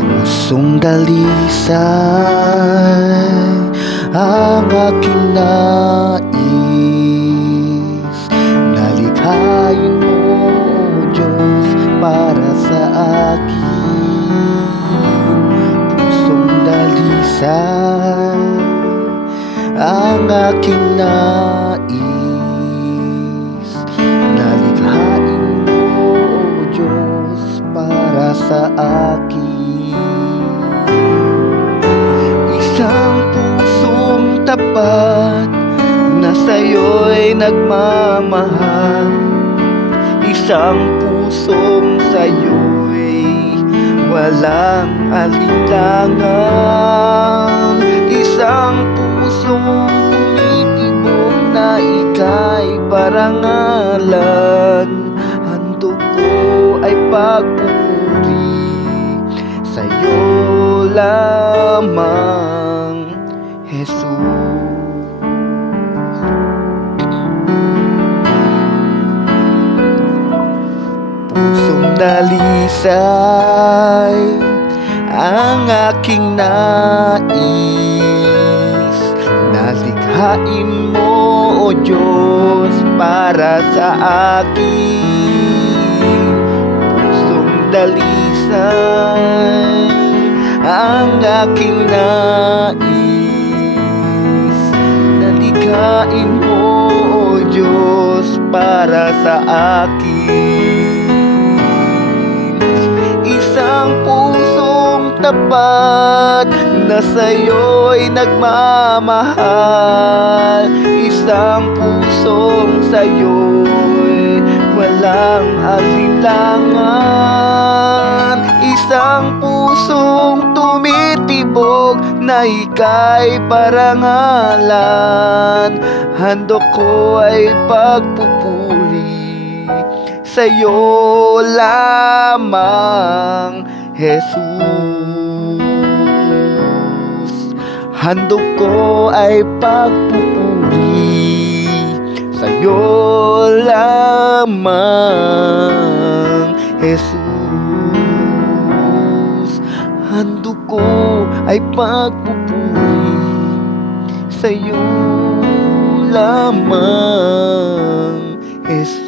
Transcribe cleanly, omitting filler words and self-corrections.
Pusong dalisay ang aking nais, nalikhain mo, O Diyos, para sa akin. Pusong dalisay ang aking nais, nalikhain mo, O Diyos, para sa akin. Isang pusong tapat na sa'yo'y nagmamahal, isang pusong sa'yo'y walang alinlangan, isang pusong tumitibok na ika'y parangalan. Handog ko ay pagpupuri sa'yo lamang, Jesus. Pusong dalisay ang aking nais, nalikhain mo, O Diyos, para sa akin. Pusong dalisay ang aking nais, nalikhain mo, O Diyos, para sa akin. Isang pusong tapat na sa'yo'y nagmamahal, isang pusong sa'yo'y walang alinlangan, isang pusong tumitibok na ika'y parangalan. Handog ko ay pagpupuri sa'yo lamang, Jesus. Handog ko ay pagpupuri sa'yo lamang, Jesus. Handog ko ay pagpupuri sa'yo lamang, Jesus.